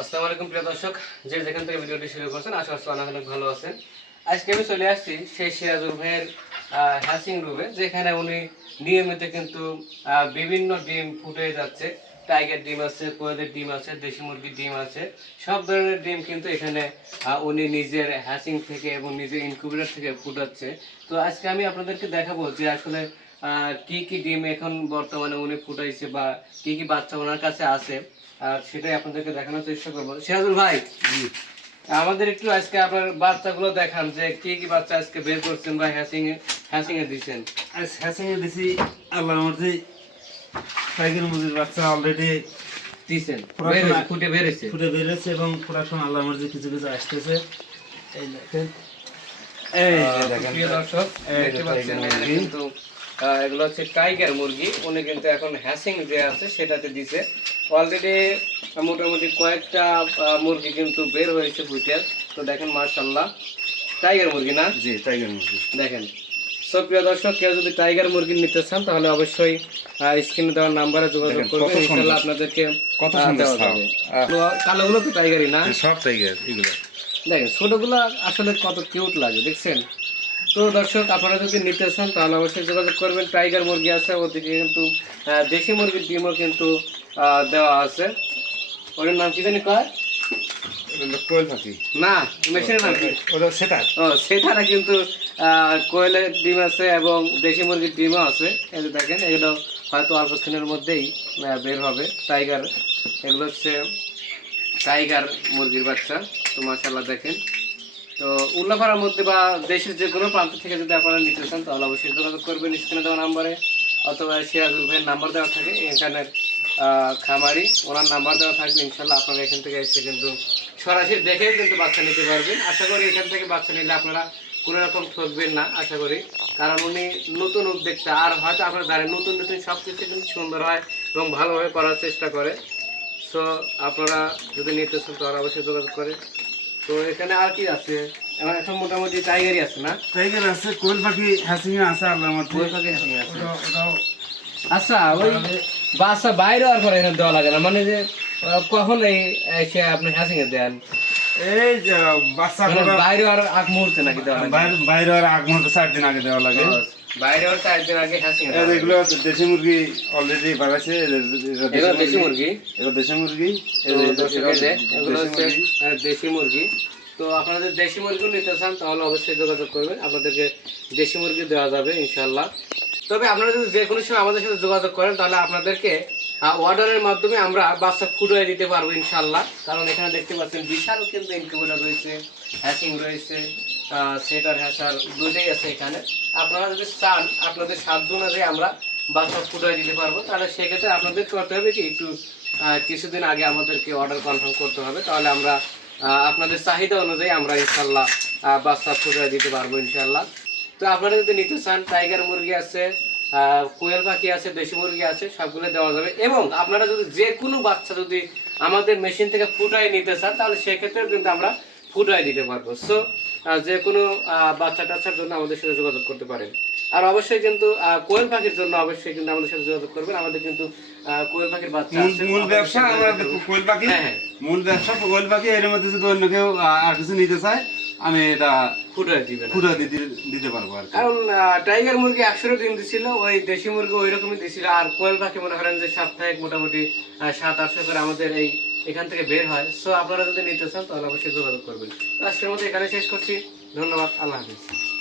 আসসালামু আলাইকুম, প্রিয় দর্শক। যে যেখান থেকে ভিডিওটি শুরু করছেন, আশা করছি অনেক অনেক ভালো আছেন। আজকে আমি চলে আসছি সেই সিরাজুল ভাইয়ের হ্যাসিং রুমে যেখানে উনি নিয়মিত কিন্তু বিভিন্ন ডিম ফুটে যাচ্ছে। টাইগার ডিম আছে, কোয়েলের ডিম আছে, দেশি মুরগির ডিম আছে। সব ধরনের ডিম কিন্তু এখানে উনি নিজের হ্যাসিং থেকে এবং নিজের ইনকিউবেটর থেকে ফুটাচ্ছে। তো আজকে আমি আপনাদেরকে দেখাবো যে আসলে কি কি ডিম এখন বর্তমানে উনি ফুটাইছে বা কি কি বাচ্চা ওনার কাছে আছে আর সেটাই আপনাদেরকে দেখানোর চেষ্টা করব। সিরাজুল ভাই আমাদের একটু আজকে আপনার বাচ্চাগুলো দেখান যে কি কি বাচ্চা আজকে বের করছেন বা হ্যাসিং এ হ্যাসিং এ দিচ্ছেন আজ হ্যাসিংয়ে দিছি আল্লাহর মধ্যে টাইগার মুরগির বাচ্চা অলরেডি হয়েছে, ফুটে বেরোচ্ছে ফুটে বেরিয়েছে এবং প্রোডাকশন আল্লাহর মধ্যে কিছু কিছু আসতেছে। এই দেখেন। এই দেখেন। প্রিয় দর্শক এই যে দেখতে পাচ্ছেন। কিন্তু এগুলো হচ্ছে টাইগার মুরগি। উনি কিন্তু এখন হ্যাসিং যে আছে সেটাতে দিছে। অলরেডি মোটামুটি কয়েকটা মুরগি কিন্তু বের হয়েছে ফুটে তো দেখেন মার্শাল্লাহ টাইগার মুরগি না? জি টাইগার মুরগি। দেখেন। সো প্রিয় দর্শক কেউ যদি টাইগার মুরগি নিতে চান তাহলে অবশ্যই স্ক্রিনে দেওয়ার নাম্বারে যোগাযোগ করবেন। ইনশাআল্লাহ আপনাদেরকে কত সুন্দর। কালোগুলো তো টাইগারই না? সব টাইগার এগুলো। দেখেন ছোটগুলো আসলে কত কিউট লাগে দেখছেন? তো দর্শক আপনারা যদি নিতে চান তাহলে অবশ্যই যোগাযোগ করবেন। টাইগার মুরগি আছে ওদিকে কিন্তু দেশি মুরগির ডিমও কিন্তু দেওয়া আছে। ওটার নাম কি জানি কয়? না মেশিনের নাম কি? সেটা ও সেখানে কিন্তু কোয়েলের ডিম আছে এবং দেশি মুরগির ডিমও আছে। এই যে দেখেন এগুলো হয়তো অল্পক্ষণের মধ্যেই বের হবে। টাইগার এগুলো হচ্ছে টাইগার মুরগির বাচ্চা। তো মাসাল্লাহ দেখেন। তো উল্লাপাড়ার মধ্যে বা দেশের যে কোনো প্রান্ত থেকে যদি আপনারা নিতে চান, তাহলে অবশ্যই যোগাযোগ করবেন স্ক্রিনে দেওয়া নাম্বারে অথবা সিরাজুল ভাইয়ের নাম্বার দেওয়া থাকে, এখানের খামারি, ওনার নাম্বার দেওয়া থাকবে ইনশাল্লাহ আপনারা এখান থেকে এসে কিন্তু সরাসরি দেখেই কিন্তু বাচ্চা নিতে পারবেন। আশা করি এখান থেকে বাচ্চা নিলে আপনারা কোনো রকম ঠকবেন না, আশা করি। কারণ উনি নতুন উদ্যোক্তা, আর হয়তো আপনারা জানেন নতুন নতুন সব কিছু কিন্তু সুন্দর হয় এবং ভালোভাবে করার চেষ্টা করে। সো আপনারা যদি নিতে চান, তাহলে অবশ্যই যোগাযোগ করে। তো এখানে আর কি আছে? এখন এখন মোটামুটি টাইগারই আছে না? টাইগার আছে কোয়েল পাখি হ্যাসিংয়ে আছে আল্লাহ আমার কোয়েল পাখি hanging আছে। আচ্ছা ওই বাসা বাইরে আর করে দেওয়া লাগে না। মানে যে কখন এই এসে আপনি হাসিংয়ে দেন। এই বাচ্চা মানে বাইরে আর আগ মুহূর্তে নাকি দেওয়া লাগে? বাইরে আর আগ মুহূর্তে চার দিন আগে দেওয়া লাগে। বাইরে আর চার দিন আগে লাগে। এগুলো দেশি মুরগি অলরেডি বাড়াইছে। এগুলো দেশি মুরগি। এগুলো দেশি মুরগি। তো দর্শক এই যে, এগুলো দেশি মুরগি। দেশি মুরগি। তো আপনারা যদি দেশি মুরগি নিতে চান তাহলে অবশ্যই যোগাযোগ করবেন। আপনাদেরকে দেশি মুরগি দেওয়া যাবে ইনশাল্লাহ তবে আপনারা যদি যে কোনো সময় আমাদের সাথে যোগাযোগ করেন তাহলে আপনাদেরকে অর্ডারের মাধ্যমে আমরা বাচ্চা ফুটিয়ে দিতে পারব ইনশাল্লাহ কারণ এখানে দেখতে পাচ্ছেন বিশাল কিন্তু ইনকিউবেটর রয়েছে হ্যাচিং রয়েছে সেটার হ্যাচার দুইটাই আছে এখানে। আপনারা যদি চান, আপনাদের সাধ্য অনুযায়ী আমরা বাচ্চা ফুটিয়ে দিতে পারব। তাহলে সেক্ষেত্রে আপনাদের করতে হবে কি, একটু কিছুদিন আগে আমাদেরকে অর্ডার কনফার্ম করতে হবে। তাহলে আমরা আপনাদের চাহিদা অনুযায়ী আমরা ইনশাল্লাহ বাচ্চা ফুটিয়ে দিতে পারব ইনশাল্লাহ তো আপনারা যদি নিতে চান টাইগার মুরগি আছে কোয়েল পাখি আছে দেশি মুরগি আছে সবগুলো দেওয়া যাবে। এবং আপনারা যদি যে কোনো বাচ্চা যদি আমাদের মেশিন থেকে ফুটাই নিতে চান তাহলে সেক্ষেত্রেও কিন্তু আমরা ফুটাই দিতে পারব। সো যে কোনো বাচ্চা টাচ্চার জন্য আমাদের সাথে যোগাযোগ করতে পারেন। আর অবশ্যই কিন্তু আহ, কোয়েল পাখির জন্য অবশ্যই কিন্তু আমাদের সাথে যোগাযোগ করবেন। আমাদের কিন্তু কোয়েল পাখির বাচ্চা মূল ব্যবসা আমরা কোয়েল পাখি? হ্যাঁ, হ্যাঁ। মূল ব্যবসা কোয়েল পাখি এর মধ্যে যদি অন্য কেউ আর কিছু নিতে চায় আমি এটা খুঁটা দিবেন খুঁটা দিতে দিতে পারব আর কি। কারণ আহ, টাইগার মুরগি একশোটা ডিম দিছিল ওই দেশি মুরগি ওই রকমই দিছিল। আর কোয়েল পাখি মনে করেন যে সাপ্তাহিক মোটামুটি আহ, সাত আটশো করে আমাদের এই এখান থেকে বের হয়। সো আপনারা যদি নিতে চান তাহলে অবশ্যই যোগাযোগ করবেন। তো আজকের মতো এখানে শেষ করছি। ধন্যবাদ আল্লাহ হাফিজ।